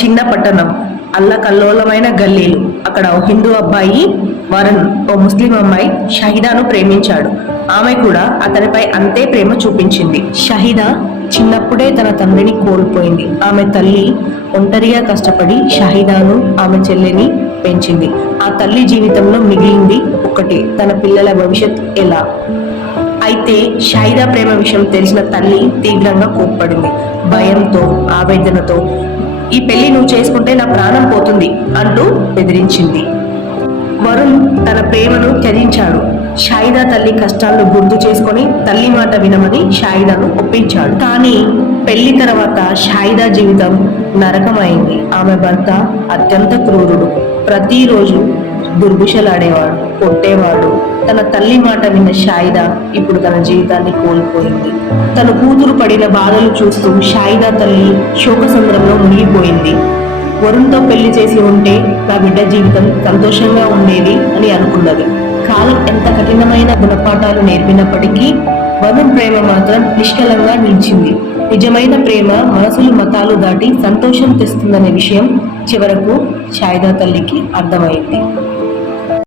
చిన్న పట్టణం, అల్లకల్లోలమైన గల్లీలు. అక్కడ ఓ హిందూ అబ్బాయి వరుణ్ ఓ ముస్లిం అమ్మాయి షహిదాను ప్రేమించాడు. ఆమె కూడా అతనిపై అంతే ప్రేమ చూపించింది. షహిదా చిన్నప్పుడే తన తండ్రిని కోల్పోయింది. ఆమె తల్లి ఒంటరిగా కష్టపడి షహిదాను, ఆమె చెల్లిని పెంచింది. ఆ తల్లి జీవితంలో మిగిలింది ఒకటి, తన పిల్లల భవిష్యత్ ఎలా. అయితే షహిదా ప్రేమ విషయం తెలిసిన తల్లి తీవ్రంగా కోప్పడింది. భయంతో, ఆవేదనతో, ఈ పెళ్లి నువ్వు చేసుకుంటే నా ప్రాణం పోతుంది అంటూ బెదిరించింది. వరుణ్ తన ప్రేమను త్యజించాడు. షహిదా తల్లి కష్టాలను గుర్తు చేసుకొని తల్లి మాట వినమని షహిదాను ఒప్పించాడు. కానీ పెళ్లి తర్వాత షహిదా జీవితం నరకమైంది. ఆమె భర్త అత్యంత క్రూరుడు. ప్రతిరోజు దుర్భిషలాడేవాడు, కొట్టేవాడు. తన తల్లి మాట విన్న షహిదా ఇప్పుడు తన జీవితాన్ని కోల్పోయింది. తన కూతురు పడిన బాధలు చూస్తూ షహిదా తల్లి శోకసంద్రంలో మునిగిపోయింది. వరుణ్తో పెళ్లి చేసి ఉంటే నా బిడ్డ జీవితం సంతోషంగా ఉండేది అని అనుకున్నది. కాలం ఎంత కఠినమైన గుణపాఠాలు నేర్పినప్పటికీ వరుణ్ ప్రేమ మాత్రం నిష్కలంగా నిలిచింది. నిజమైన ప్రేమ మనసులు, మతాలు దాటి సంతోషం తెస్తుందనే విషయం చివరకు షహిదా తల్లికి అర్థమైంది.